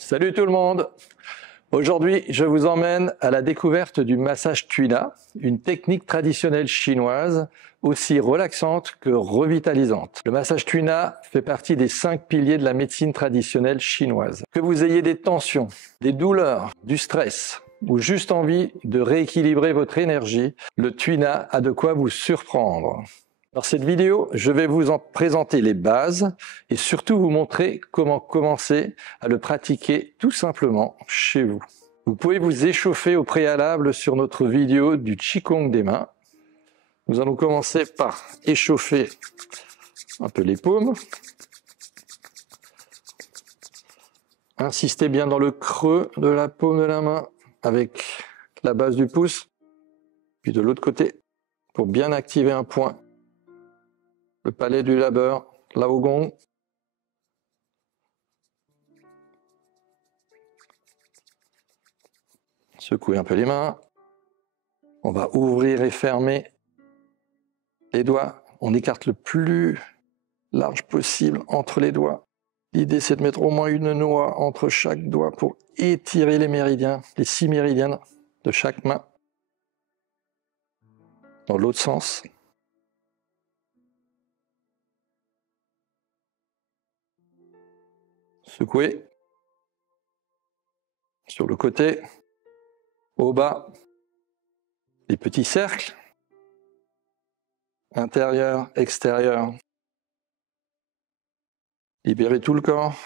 Salut tout le monde! Aujourd'hui, je vous emmène à la découverte du massage Tuina, une technique traditionnelle chinoise aussi relaxante que revitalisante. Le massage Tuina fait partie des 5 piliers de la médecine traditionnelle chinoise. Que vous ayez des tensions, des douleurs, du stress ou juste envie de rééquilibrer votre énergie, le Tuina a de quoi vous surprendre. Dans cette vidéo, je vais vous en présenter les bases et surtout vous montrer comment commencer à le pratiquer tout simplement chez vous. Vous pouvez vous échauffer au préalable sur notre vidéo du Qigong des mains. Nous allons commencer par échauffer un peu les paumes. Insistez bien dans le creux de la paume de la main avec la base du pouce, puis de l'autre côté pour bien activer un point. Le palais du labeur, Lao Gong. Secouez un peu les mains. On va ouvrir et fermer les doigts. On écarte le plus large possible entre les doigts. L'idée, c'est de mettre au moins une noix entre chaque doigt pour étirer les méridiens, les 6 méridiens de chaque main. Dans l'autre sens. Secouez. Sur le côté. Au bas. Les petits cercles. Intérieur, extérieur. Libérez tout le corps.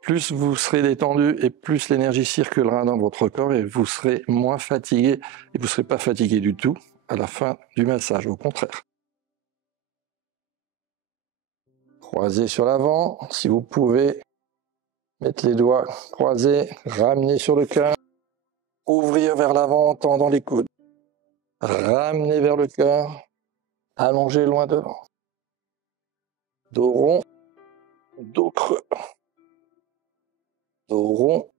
Plus vous serez détendu et plus l'énergie circulera dans votre corps et vous serez moins fatigué et vous ne serez pas fatigué du tout à la fin du massage, au contraire. Croisez sur l'avant, si vous pouvez, mettre les doigts croisés, ramener sur le cœur, ouvrir vers l'avant en tendant les coudes, ramener vers le cœur, allonger loin devant. Dos rond, dos creux. Dos rond,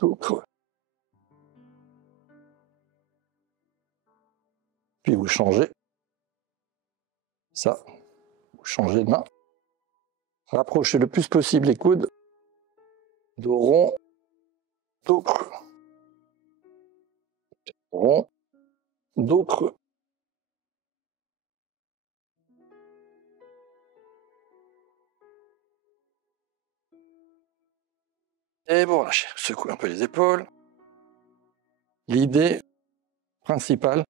dos creux. Puis vous changez. Ça, vous changez de main. Rapprochez le plus possible les coudes. Dos rond, dos creux. Rond, dos creux. Et vous relâchez. Secouez un peu les épaules. L'idée principale,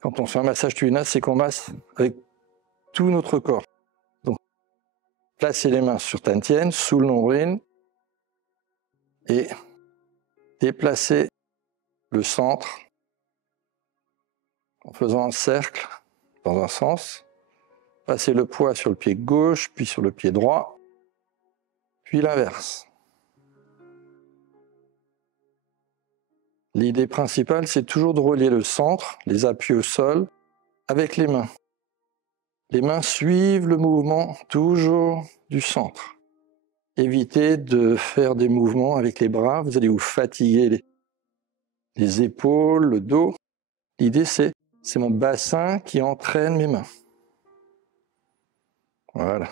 quand on fait un massage Tuina, c'est qu'on masse avec tout notre corps. Donc, placez les mains sur Tantien, sous le nombril, et déplacez le centre en faisant un cercle dans un sens. Passez le poids sur le pied gauche, puis sur le pied droit, puis l'inverse. L'idée principale, c'est toujours de relier le centre, les appuis au sol, avec les mains. Les mains suivent le mouvement toujours du centre. Évitez de faire des mouvements avec les bras, vous allez vous fatiguer les épaules, le dos. L'idée, c'est mon bassin qui entraîne mes mains. Voilà.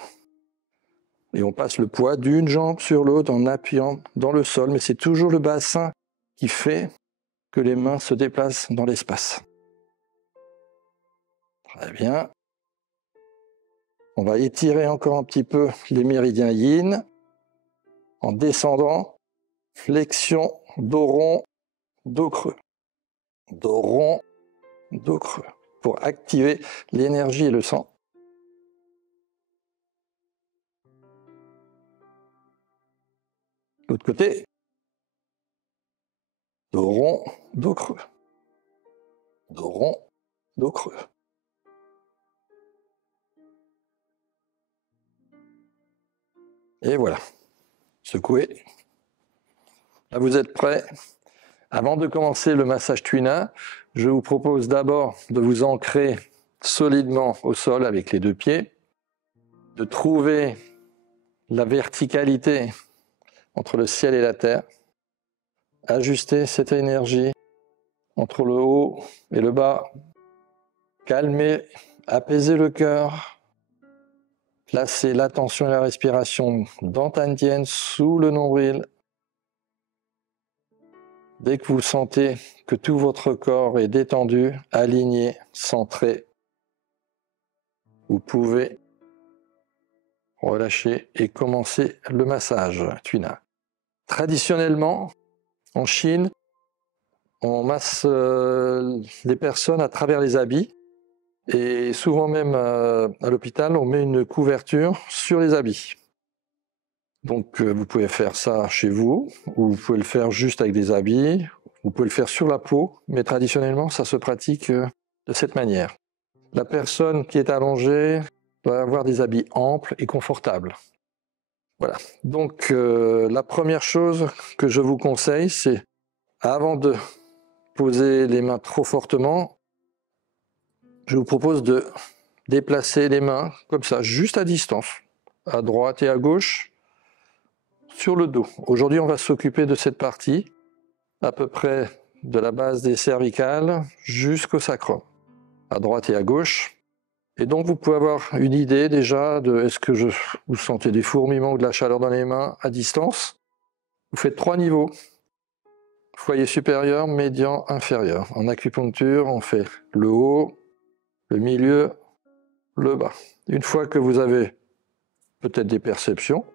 Et on passe le poids d'une jambe sur l'autre en appuyant dans le sol, mais c'est toujours le bassin qui fait que les mains se déplacent dans l'espace. Très bien. On va étirer encore un petit peu les méridiens yin en descendant, flexion, dos rond, dos creux. Dos rond, dos creux, pour activer l'énergie et le sang. L'autre côté, dos rond, dos creux. Dos rond, dos creux. Et voilà. Secouez. Là, vous êtes prêts. Avant de commencer le massage Tuina, je vous propose d'abord de vous ancrer solidement au sol avec les deux pieds, de trouver la verticalité entre le ciel et la terre, ajuster cette énergie entre le haut et le bas, calmer, apaiser le cœur, placer l'attention et la respiration dans Tantien sous le nombril, Dès que vous sentez que tout votre corps est détendu, aligné, centré, vous pouvez relâcher et commencer le massage Tuina. Traditionnellement, en Chine, on masse les personnes à travers les habits et souvent même à l'hôpital, on met une couverture sur les habits. Donc vous pouvez faire ça chez vous ou vous pouvez le faire juste avec des habits, vous pouvez le faire sur la peau, mais traditionnellement, ça se pratique de cette manière. La personne qui est allongée doit avoir des habits amples et confortables. Voilà. Donc la première chose que je vous conseille, c'est avant de poser les mains trop fortement, je vous propose de déplacer les mains comme ça, juste à distance, à droite et à gauche, sur le dos. Aujourd'hui, on va s'occuper de cette partie, à peu près de la base des cervicales jusqu'au sacrum, à droite et à gauche. Et donc, vous pouvez avoir une idée déjà de est-ce que vous sentez des fourmillements ou de la chaleur dans les mains à distance. Vous faites 3 niveaux. Foyer supérieur, médian, inférieur. En acupuncture, on fait le haut, le milieu, le bas. Une fois que vous avez peut-être des perceptions,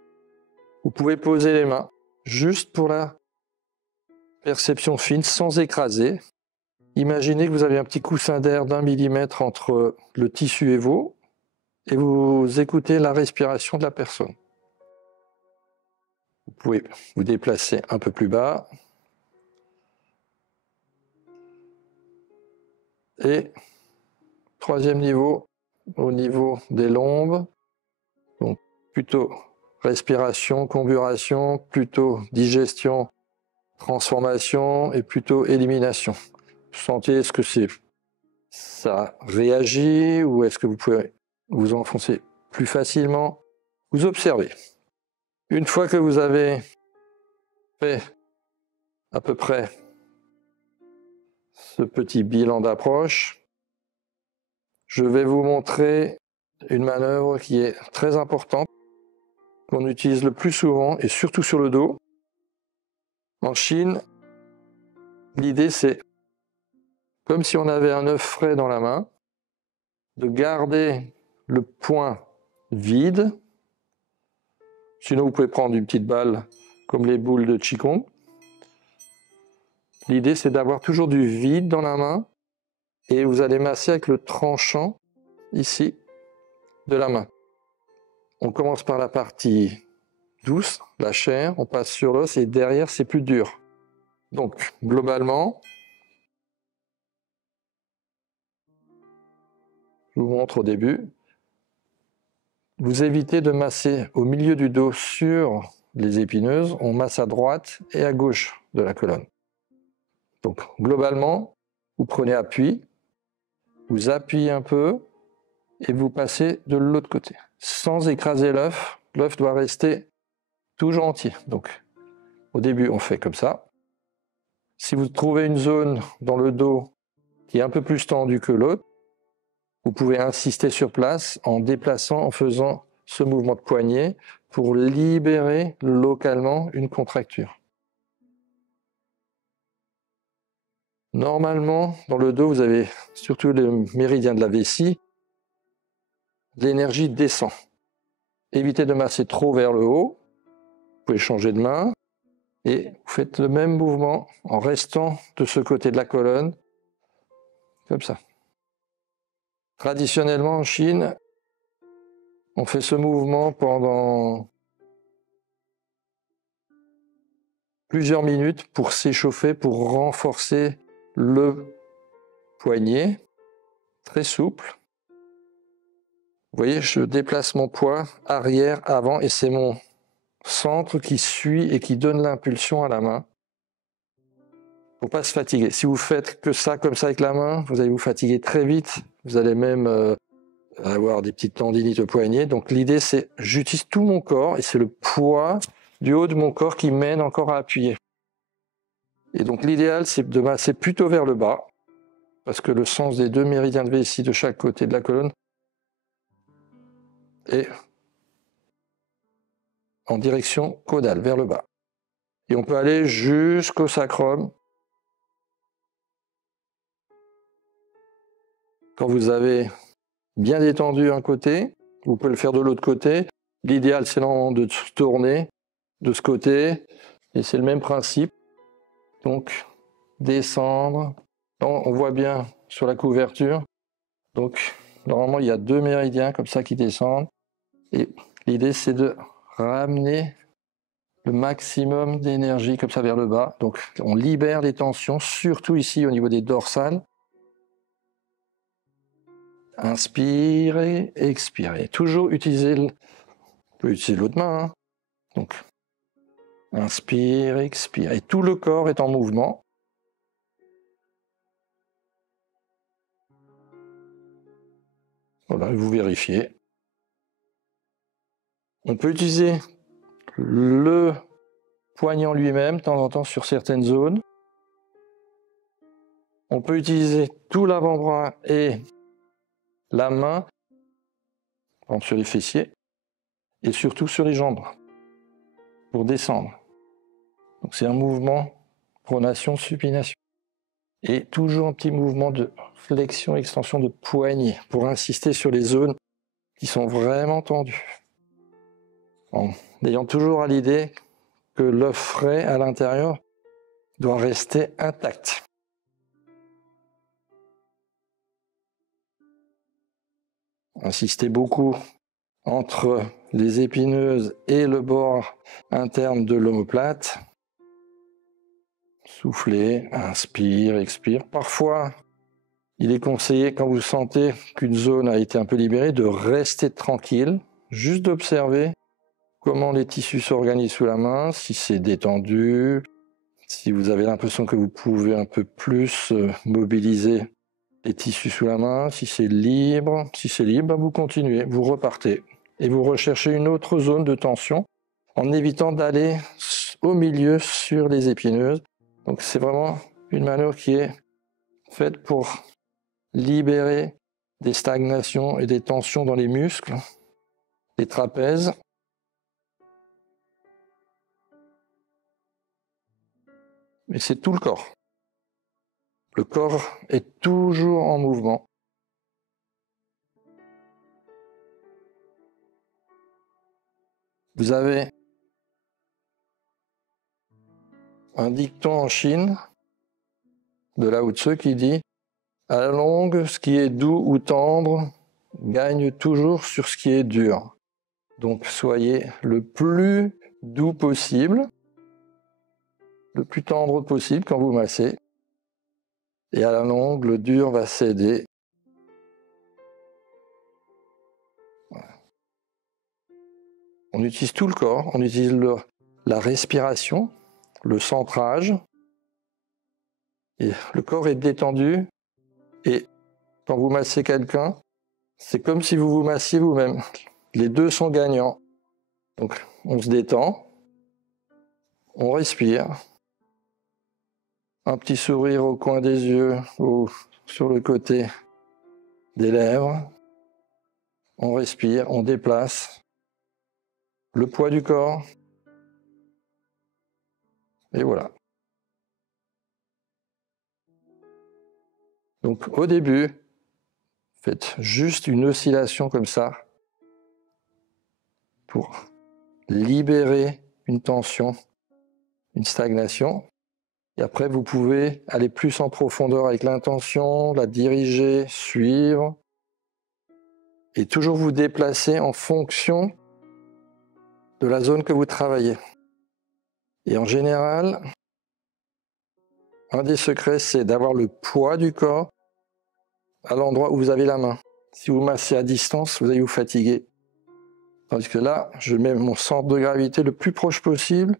vous pouvez poser les mains juste pour la perception fine, sans écraser. Imaginez que vous avez un petit coussin d'air d'1 millimètre entre le tissu et vous écoutez la respiration de la personne. Vous pouvez vous déplacer un peu plus bas. Et 3e niveau, au niveau des lombes, donc plutôt respiration, comburation, plutôt digestion, transformation et plutôt élimination. Sentez, est-ce que ça réagit ou est-ce que vous pouvez vous enfoncer plus facilement? Vous observez. Une fois que vous avez fait à peu près ce petit bilan d'approche, je vais vous montrer une manœuvre qui est très importante, qu'on utilise le plus souvent et surtout sur le dos. En Chine, l'idée c'est, comme si on avait un œuf frais dans la main, de garder le poing vide. Sinon, vous pouvez prendre une petite balle comme les boules de Qigong. L'idée, c'est d'avoir toujours du vide dans la main et vous allez masser avec le tranchant ici de la main. On commence par la partie douce, la chair, on passe sur l'os et derrière, c'est plus dur. Donc, globalement, je vous montre au début, vous évitez de masser au milieu du dos sur les épineuses, on masse à droite et à gauche de la colonne. Donc, globalement, vous prenez appui, vous appuyez un peu et vous passez de l'autre côté, sans écraser l'œuf. L'œuf doit rester toujours entier. Donc, au début, on fait comme ça. Si vous trouvez une zone dans le dos qui est un peu plus tendue que l'autre, vous pouvez insister sur place en déplaçant, en faisant ce mouvement de poignet pour libérer localement une contracture. Normalement, dans le dos, vous avez surtout le méridien de la vessie, l'énergie descend. Évitez de masser trop vers le haut. Vous pouvez changer de main et vous faites le même mouvement en restant de ce côté de la colonne, comme ça. Traditionnellement en Chine, on fait ce mouvement pendant plusieurs minutes pour s'échauffer, pour renforcer le poignet, très souple. Vous voyez, je déplace mon poids arrière, avant, et c'est mon centre qui suit et qui donne l'impulsion à la main. Il ne faut pas se fatiguer. Si vous faites que ça, comme ça avec la main, vous allez vous fatiguer très vite. Vous allez même avoir des petites tendinites au poignet. Donc l'idée, c'est j'utilise tout mon corps et c'est le poids du haut de mon corps qui mène encore à appuyer. Et donc l'idéal, c'est de masser plutôt vers le bas, parce que le sens des 2 méridiens de vessie de chaque côté de la colonne est en direction caudale, vers le bas. Et on peut aller jusqu'au sacrum, quand vous avez bien détendu un côté, vous pouvez le faire de l'autre côté. L'idéal, c'est de se tourner de ce côté. Et c'est le même principe. Donc, descendre. Là, on voit bien sur la couverture. Donc, normalement, il y a 2 méridiens comme ça qui descendent. Et l'idée, c'est de ramener le maximum d'énergie comme ça vers le bas. Donc, on libère les tensions, surtout ici au niveau des dorsales. Inspirez, expirez. Toujours utiliser, on peut utiliser l'autre main. Hein. Donc, inspire, expire. Et tout le corps est en mouvement. Voilà, vous vérifiez. On peut utiliser le poignant lui-même, de temps en temps, sur certaines zones. On peut utiliser tout l'avant-bras et la main, par exemple sur les fessiers, et surtout sur les jambes, pour descendre. Donc c'est un mouvement pronation, supination. Et toujours un petit mouvement de flexion, extension de poignet, pour insister sur les zones qui sont vraiment tendues. En ayant toujours à l'idée que l'œuf frais à l'intérieur doit rester intact. Insistez beaucoup entre les épineuses et le bord interne de l'omoplate. Soufflez, inspire, expire. Parfois, il est conseillé, quand vous sentez qu'une zone a été un peu libérée, de rester tranquille, juste d'observer comment les tissus s'organisent sous la main, si c'est détendu, si vous avez l'impression que vous pouvez un peu plus mobiliser les tissus sous la main, si c'est libre, vous continuez, vous repartez et vous recherchez une autre zone de tension en évitant d'aller au milieu sur les épineuses. Donc c'est vraiment une manœuvre qui est faite pour libérer des stagnations et des tensions dans les muscles, les trapèzes. Mais c'est tout le corps. Le corps est toujours en mouvement. Vous avez un dicton en Chine de Lao Tzu qui dit « À la longue, ce qui est doux ou tendre gagne toujours sur ce qui est dur. » Donc soyez le plus doux possible, le plus tendre possible quand vous massez. Et à la longue, le dur va céder. Voilà. On utilise tout le corps, on utilise la respiration, le centrage. Et le corps est détendu. Et quand vous massez quelqu'un, c'est comme si vous vous massiez vous-même. Les deux sont gagnants. Donc on se détend, on respire. Un petit sourire au coin des yeux ou sur le côté des lèvres. On respire, on déplace le poids du corps. Et voilà. Donc au début, faites juste une oscillation comme ça pour libérer une tension, une stagnation. Et après, vous pouvez aller plus en profondeur avec l'intention, la diriger, suivre. Et toujours vous déplacer en fonction de la zone que vous travaillez. Et en général, un des secrets, c'est d'avoir le poids du corps à l'endroit où vous avez la main. Si vous massez à distance, vous allez vous fatiguer. Tandis que là, je mets mon centre de gravité le plus proche possible.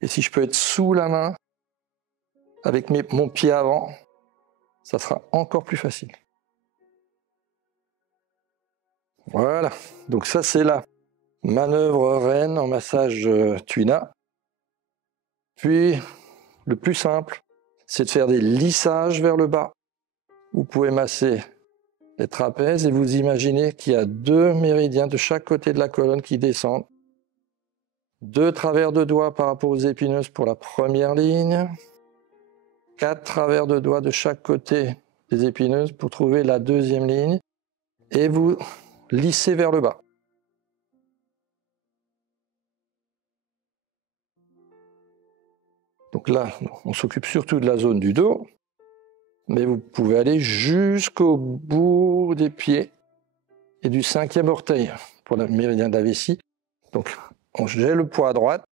Et si je peux être sous la main, avec mon pied avant, ça sera encore plus facile. Voilà, donc ça c'est la manœuvre reine en massage Tuina. Puis, le plus simple, c'est de faire des lissages vers le bas. Vous pouvez masser les trapèzes et vous imaginez qu'il y a 2 méridiens de chaque côté de la colonne qui descendent. 2 travers de doigts par rapport aux épineuses pour la première ligne. 4 travers de doigts de chaque côté des épineuses pour trouver la deuxième ligne et vous lissez vers le bas. Donc là, on s'occupe surtout de la zone du dos, mais vous pouvez aller jusqu'au bout des pieds et du 5e orteil pour le méridien de la vessie. Donc, j'ai le poids à droite,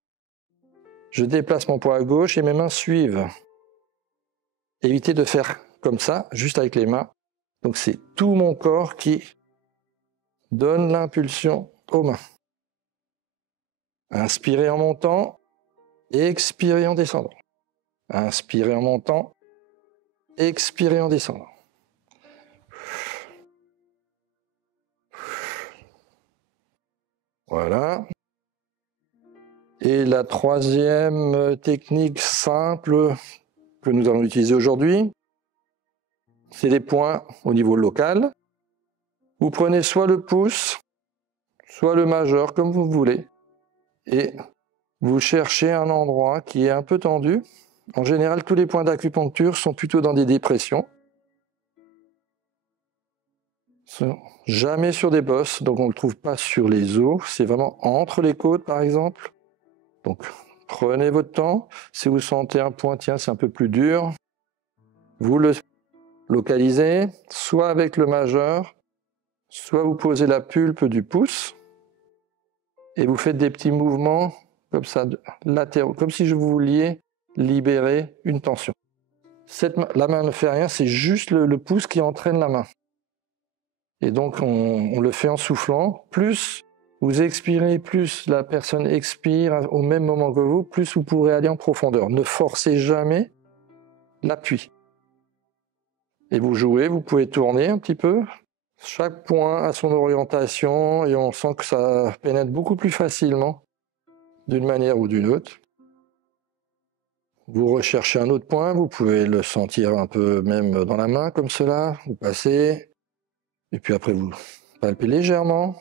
je déplace mon poids à gauche et mes mains suivent. Évitez de faire comme ça, juste avec les mains. Donc, c'est tout mon corps qui donne l'impulsion aux mains. Inspirez en montant, expirez en descendant. Inspirez en montant, expirez en descendant. Voilà. Et la troisième technique simple que nous allons utiliser aujourd'hui, c'est des points au niveau local. Vous prenez soit le pouce, soit le majeur, comme vous voulez, et vous cherchez un endroit qui est un peu tendu. En général, tous les points d'acupuncture sont plutôt dans des dépressions. Jamais sur des bosses, donc on ne le trouve pas sur les os. C'est vraiment entre les côtes, par exemple. Donc, prenez votre temps. Si vous sentez un point, tiens, c'est un peu plus dur, vous le localisez, soit avec le majeur, soit vous posez la pulpe du pouce et vous faites des petits mouvements comme ça, latéraux, comme si vous vouliez libérer une tension. La main ne fait rien, c'est juste le pouce qui entraîne la main. Et donc, on le fait en soufflant. Plus vous expirez, plus la personne expire au même moment que vous, plus vous pourrez aller en profondeur. Ne forcez jamais l'appui. Et vous jouez, vous pouvez tourner un petit peu. Chaque point a son orientation et on sent que ça pénètre beaucoup plus facilement d'une manière ou d'une autre. Vous recherchez un autre point, vous pouvez le sentir un peu même dans la main comme cela. Vous passez et puis après vous palpez légèrement.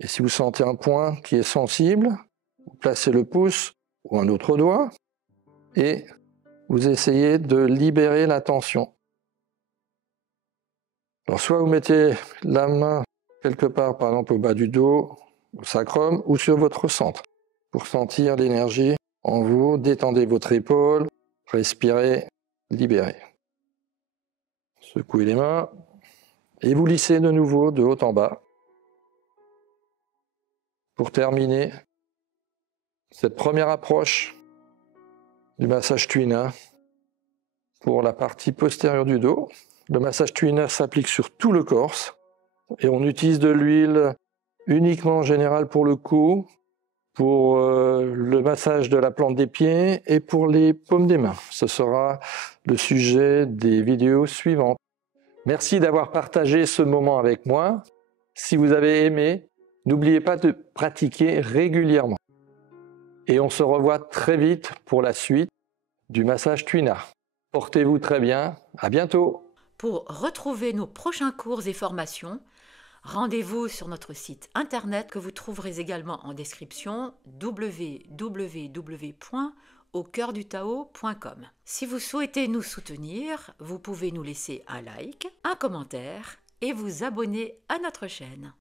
Et si vous sentez un point qui est sensible, vous placez le pouce ou un autre doigt et vous essayez de libérer la tension. Alors soit vous mettez la main quelque part, par exemple au bas du dos, au sacrum, ou sur votre centre, pour sentir l'énergie en vous. Détendez votre épaule, respirez, libérez. Secouez les mains et vous lissez de nouveau de haut en bas. Pour terminer cette première approche du massage Tuina pour la partie postérieure du dos. Le massage Tuina s'applique sur tout le corps et on utilise de l'huile uniquement en général pour le cou, pour le massage de la plante des pieds et pour les paumes des mains. Ce sera le sujet des vidéos suivantes. Merci d'avoir partagé ce moment avec moi. Si vous avez aimé, n'oubliez pas de pratiquer régulièrement. Et on se revoit très vite pour la suite du massage Tuina. Portez-vous très bien, à bientôt. Pour retrouver nos prochains cours et formations, rendez-vous sur notre site internet que vous trouverez également en description www.aucoeurdutao.com. Si vous souhaitez nous soutenir, vous pouvez nous laisser un like, un commentaire et vous abonner à notre chaîne.